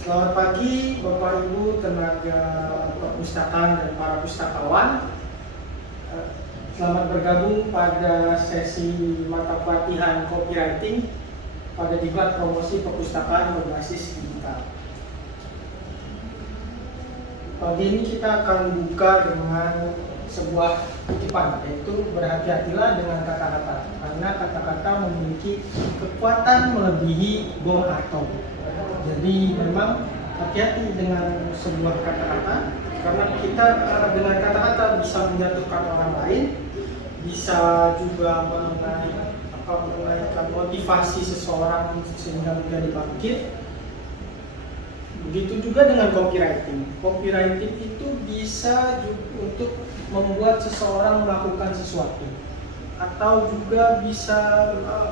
Selamat pagi Bapak Ibu tenaga perpustakaan dan para pustakawan. Selamat bergabung pada sesi mata pelatihan copywriting pada Diklat Promosi Perpustakaan Berbasis Digital. Pagi ini kita akan buka dengan sebuah kutipan, yaitu berhati-hatilah dengan kata-kata, karena kata-kata memiliki kekuatan melebihi bom atom. Jadi memang hati-hati dengan sebuah kata-kata, karena kita dengan kata-kata bisa menjatuhkan orang lain, bisa juga menaikkan motivasi seseorang sehingga menjadi bangkit. Begitu juga dengan copywriting. Copywriting itu bisa untuk membuat seseorang melakukan sesuatu, atau juga bisa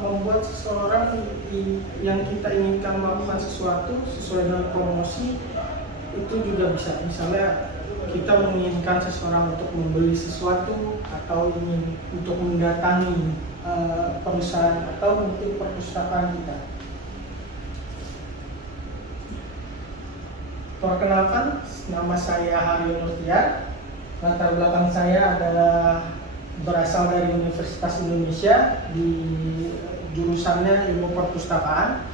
membuat seseorang yang kita inginkan melakukan sesuatu sesuai dengan promosi itu juga bisa. Misalnya kita menginginkan seseorang untuk membeli sesuatu, atau ingin untuk mendatangi perusahaan atau untuk perpustakaan kita. Perkenalkan, nama saya Haryo Nurtiar. Latar belakang saya adalah berasal dari Universitas Indonesia di jurusannya Ilmu Perpustakaan,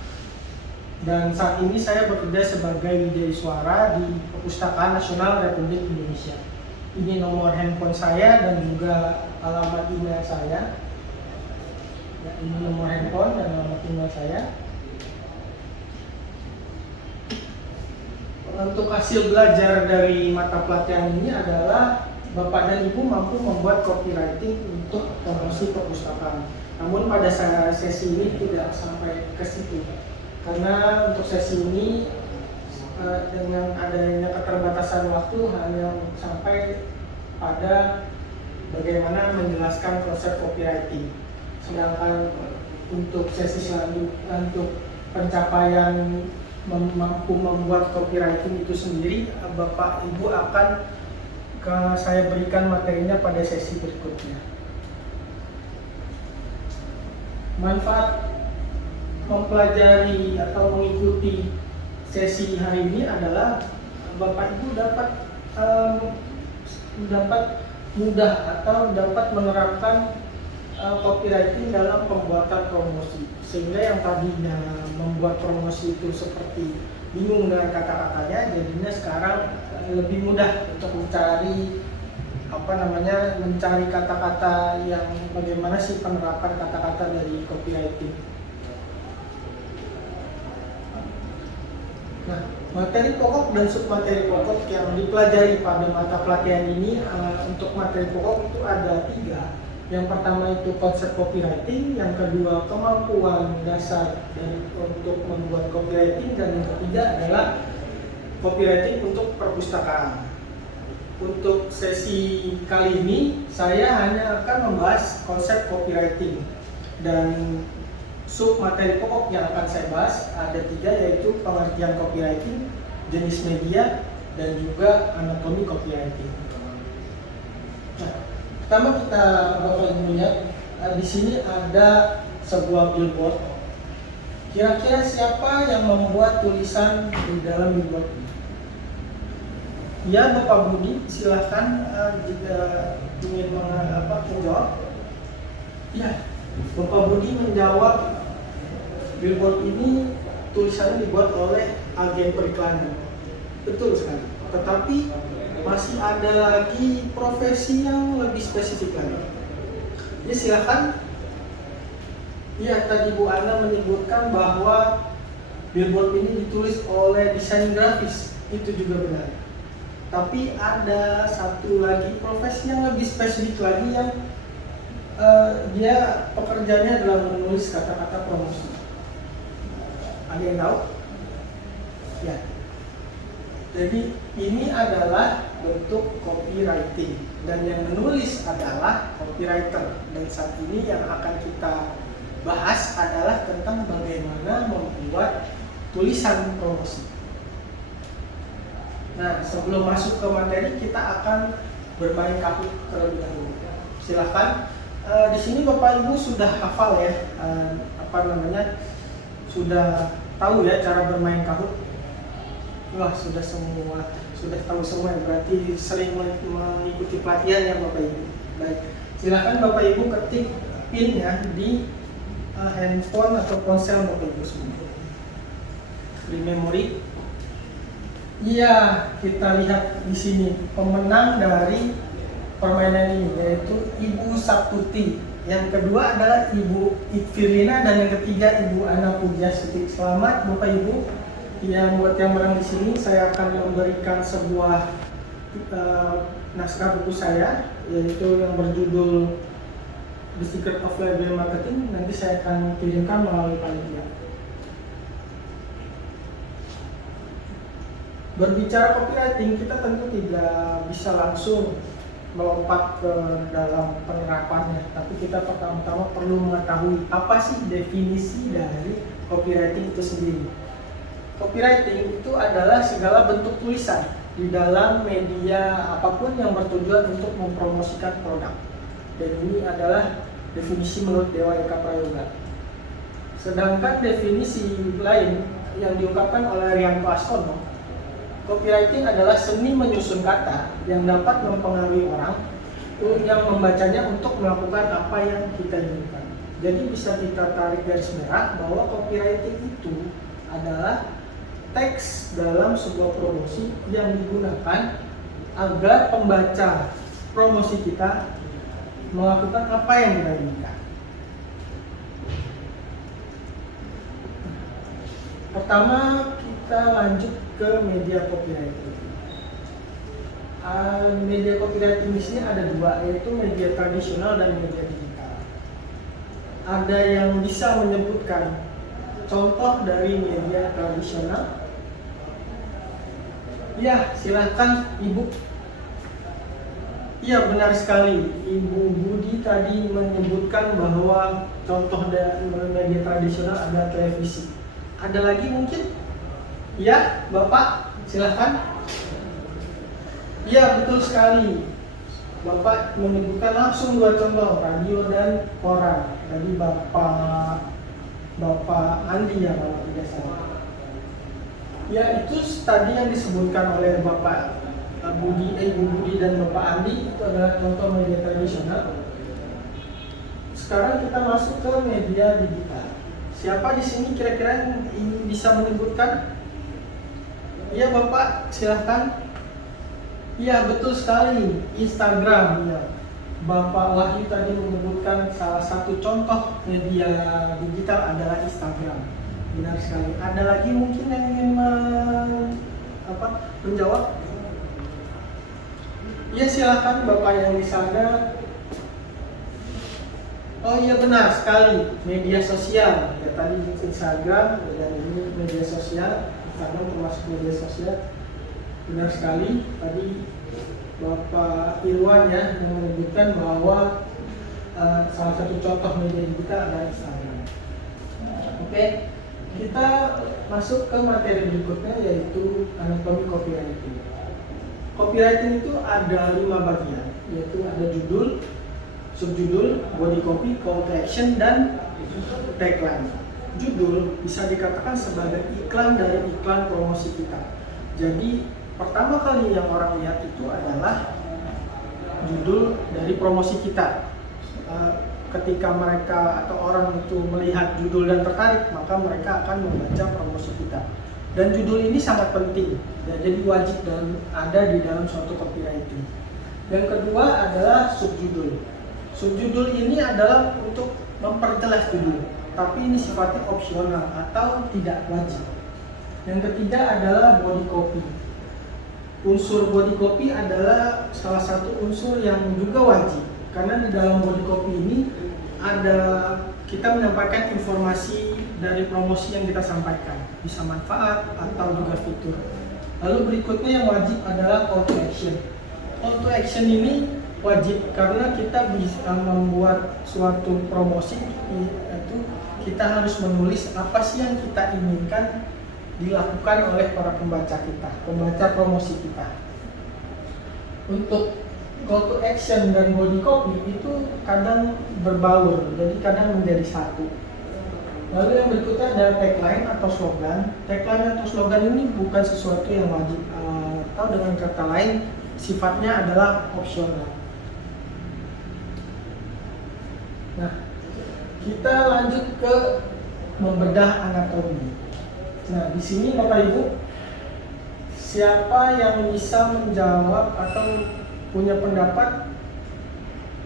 dan saat ini saya bekerja sebagai wijaiswara di Perpustakaan Nasional Republik Indonesia. Ini nomor handphone saya dan juga alamat email saya. Ya, ini nomor handphone dan alamat email saya. Untuk hasil belajar dari mata pelatihan ini adalah Bapak dan Ibu mampu membuat copywriting untuk promosi perpustakaan. Namun pada sesi ini tidak sampai ke situ, karena untuk sesi ini dengan adanya keterbatasan waktu hanya sampai pada bagaimana menjelaskan konsep copywriting. Sedangkan untuk sesi selanjutnya, untuk pencapaian mampu membuat copywriting itu sendiri, Bapak Ibu akan saya berikan materinya pada sesi berikutnya. Manfaat mempelajari atau mengikuti sesi hari ini adalah Bapak Ibu dapat mudah atau dapat menerapkan copywriting dalam pembuatan promosi, sehingga yang tadinya membuat promosi itu seperti bingung dengan kata-katanya, jadinya sekarang lebih mudah untuk mencari kata-kata yang bagaimana sih penerapan kata-kata dari copywriting. Nah, materi pokok dan submateri pokok yang dipelajari pada mata pelatihan ini, untuk materi pokok itu ada 3. Yang pertama itu konsep copywriting, yang kedua kemampuan dasar untuk membuat copywriting, dan yang ketiga adalah copywriting untuk perpustakaan. Untuk sesi kali ini saya hanya akan membahas konsep copywriting, dan sub materi pokok yang akan saya bahas ada 3, yaitu pengertian copywriting, jenis media, dan juga anatomi copywriting. Nah, pertama kita Bapak Ibu lihat di sini ada sebuah billboard. Kira-kira siapa yang membuat tulisan di dalam billboard ini? Ya, Bapak Budi, silahkan jika ingin menjawab. Ya, Bapak Budi menjawab, billboard ini tulisannya dibuat oleh agen periklanan. Betul sekali. Tetapi masih ada lagi profesi yang lebih spesifik lagi. Jadi silakan. Ya, tadi Bu Ana menyebutkan bahwa billboard ini ditulis oleh desain grafis. Itu juga benar. Tapi ada satu lagi profesi yang lebih spesifik lagi, yang dia pekerjaannya adalah menulis kata-kata promosi. Ada yang tahu? Ya. Jadi ini adalah bentuk copywriting, dan yang menulis adalah copywriter. Dan saat ini yang akan kita bahas adalah tentang bagaimana membuat tulisan promosi. Nah, sebelum masuk ke materi, kita akan bermain Kahoot terlebih dahulu. Silahkan. Di sini Bapak Ibu sudah hafal ya, sudah tahu ya cara bermain Kahoot. Wah, sudah tahu semua ya, berarti sering mengikuti pelatihan ya Bapak Ibu. Baik, silakan Bapak Ibu ketik PIN-nya di handphone atau ponsel Bapak Ibu semua. Free memory. Iya, kita lihat di sini pemenang dari permainan ini yaitu Ibu Sabtuti. Yang kedua adalah Ibu Firlina dan yang ketiga Ibu Ana Pujastuti. Selamat Bapak Ibu. Buat yang menang di sini saya akan memberikan sebuah naskah buku saya yaitu yang berjudul The Secret of Library Marketing. Nanti saya akan kirimkan melalui panitia. Berbicara copywriting, kita tentu tidak bisa langsung melompat ke dalam penerapannya, tapi kita pertama-tama perlu mengetahui apa sih definisi dari copywriting itu sendiri. Copywriting itu adalah segala bentuk tulisan di dalam media apapun yang bertujuan untuk mempromosikan produk. Dan ini adalah definisi menurut Dewa Eka Prayoga. Sedangkan definisi lain yang diungkapkan oleh Rianto Astono, copywriting adalah seni menyusun kata yang dapat mempengaruhi orang yang membacanya untuk melakukan apa yang kita inginkan. Jadi bisa kita tarik garis merah bahwa copywriting itu adalah teks dalam sebuah promosi yang digunakan agar pembaca promosi kita melakukan apa yang kita inginkan. Pertama, kita lanjut ke media copywriting. Media copywriting di sini ada dua, yaitu media tradisional dan media digital. Ada yang bisa menyebutkan contoh dari media tradisional? Ya, silakan Ibu. Iya, benar sekali. Ibu Budi tadi menyebutkan bahwa contoh dari media tradisional ada televisi. Ada lagi mungkin? Ya, Bapak, silakan. Iya, betul sekali. Bapak menyebutkan langsung dua contoh, radio dan koran. Tadi Bapak Andi ya, kalau tidak salah. Ya, itu tadi yang disebutkan oleh Bapak Ibu Budi dan Bapak Andi itu adalah contoh media tradisional. Sekarang kita masuk ke media digital. Siapa di sini kira-kira yang bisa menyebutkan? Iya Bapak, silahkan. Iya, betul sekali, Instagram. Ya. Bapak Wahyu tadi menyebutkan salah satu contoh media digital adalah Instagram. Benar sekali. Ada lagi mungkin yang ingin menjawab? Iya, silahkan Bapak yang di sana. Oh iya, benar sekali, media sosial. Ya, tadi Instagram dan ini media sosial. Instagram termasuk media sosial. Benar sekali. Tadi Bapak Irwan ya yang menyebutkan bahwa salah satu contoh media digital adalah Instagram. Oke, kita masuk ke materi berikutnya yaitu anatomi copywriting. Copywriting itu ada 5 bagian, yaitu ada judul, subjudul, body copy, call to action, dan tagline. Judul bisa dikatakan sebagai iklan dari iklan promosi kita. Jadi pertama kali yang orang lihat itu adalah judul dari promosi kita. Ketika mereka atau orang itu melihat judul dan tertarik, maka mereka akan membaca promosi kita. Dan judul ini sangat penting, ya, jadi wajib dan ada di dalam suatu copywriting. Yang kedua adalah subjudul. Subjudul ini adalah untuk memperjelas judul, tapi ini sifatnya opsional atau tidak wajib. Yang ketiga adalah body copy. Unsur body copy adalah salah satu unsur yang juga wajib, karena di dalam body copy ini ada kita menyampaikan informasi dari promosi yang kita sampaikan, bisa manfaat atau juga fitur. Lalu berikutnya yang wajib adalah call to action. Call to action ini wajib karena kita bisa membuat suatu promosi, itu kita harus menulis apa sih yang kita inginkan dilakukan oleh para pembaca kita, pembaca promosi kita. Untuk call to action dan body copy itu kadang berbaur, jadi kadang menjadi satu. Lalu yang berikutnya ada tagline atau slogan. Tagline atau slogan ini bukan sesuatu yang wajib, atau dengan kata lain sifatnya adalah opsional. Nah, kita lanjut ke membedah anatomi. Nah, di sini Bapak Ibu, siapa yang bisa menjawab atau punya pendapat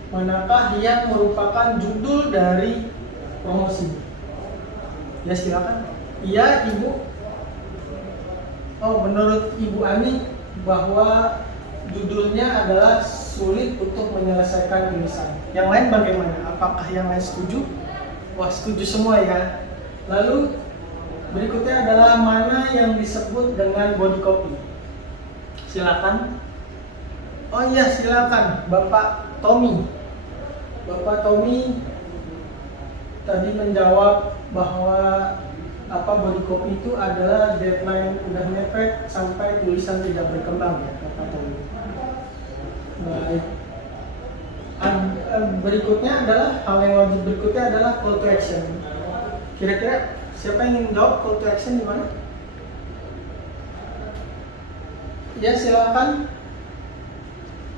manakah yang merupakan judul dari promosi? Ya silakan. Iya, Ibu. Oh, menurut Ibu Ani bahwa judulnya adalah sulit untuk menyelesaikan tulisan. Yang lain bagaimana? Apakah yang lain setuju? Wah, setuju semua ya. Lalu berikutnya adalah mana yang disebut dengan body copy. Silakan. Oh iya, silakan Bapak Tommy. Bapak Tommy tadi menjawab bahwa body copy itu adalah deadline udah mepet sampai tulisan tidak berkembang ya Bapak Tommy. Baik. Berikutnya adalah hal yang wajib berikutnya adalah call to action. Kira-kira siapa yang ingin jawab call to action di mana? Ya silakan.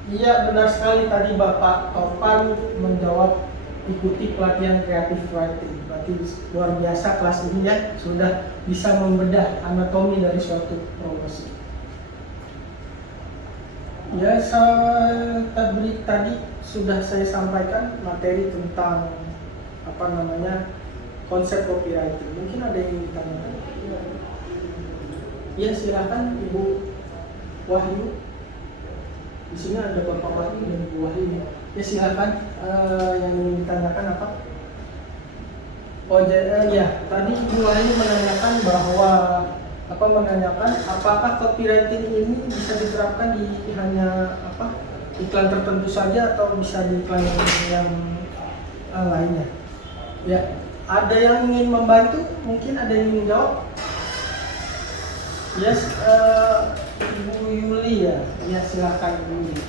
Iya benar sekali tadi Bapak Topan menjawab ikuti pelatihan creative writing. Berarti luar biasa kelas ini ya, sudah bisa membedah anatomi dari suatu promosi. Ya tadi sudah saya sampaikan materi tentang konsep copywriting. Mungkin ada yang ingin ditanyakan? Ya silakan Ibu Wahyu. Di sini ada Bapak Wahyu dan Ibu Wahyu. Ya silakan, yang ingin ditanyakan apa? Oh ya, tadi Ibu Wahyu menanyakan bahwa apakah copywriting ini bisa diterapkan di hanya iklan tertentu saja atau bisa di iklan yang lainnya? Ya, ada yang ingin membantu? Mungkin ada yang ingin jawab? Yes, Ibu Yuli ya. Ya silakan Ibu Yuli.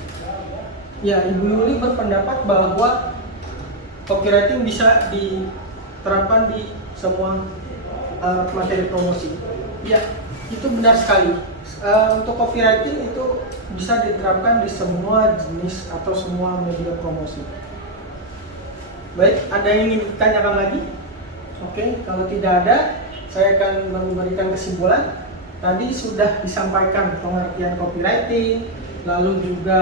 Ya, Ibu Yuli berpendapat bahwa copywriting bisa diterapkan di semua materi promosi. Ya, itu benar sekali. Untuk copywriting itu bisa diterapkan di semua jenis atau semua media promosi. Baik, ada yang ingin ditanyakan lagi? Oke, kalau tidak ada, saya akan memberikan kesimpulan. Tadi sudah disampaikan pengertian copywriting, lalu juga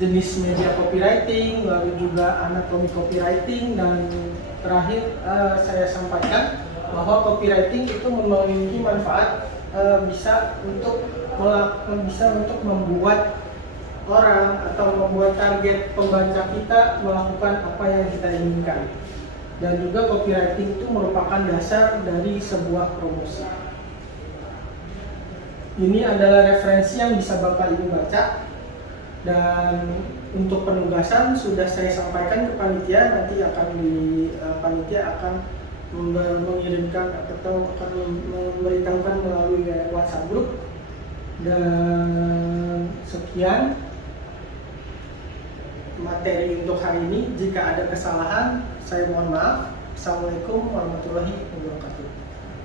jenis media copywriting, lalu juga anatomi copywriting, dan terakhir saya sampaikan bahwa copywriting itu memiliki manfaat bisa untuk membuat orang atau membuat target pembaca kita melakukan apa yang kita inginkan. Dan juga copywriting itu merupakan dasar dari sebuah promosi. Ini adalah referensi yang bisa Bapak Ibu baca, dan untuk penugasan sudah saya sampaikan ke panitia. Nanti panitia akan mengirimkan atau akan memberitahukan melalui WhatsApp group. Dan sekian materi untuk hari ini. Jika ada kesalahan, saya mohon maaf. Assalamualaikum warahmatullahi wabarakatuh.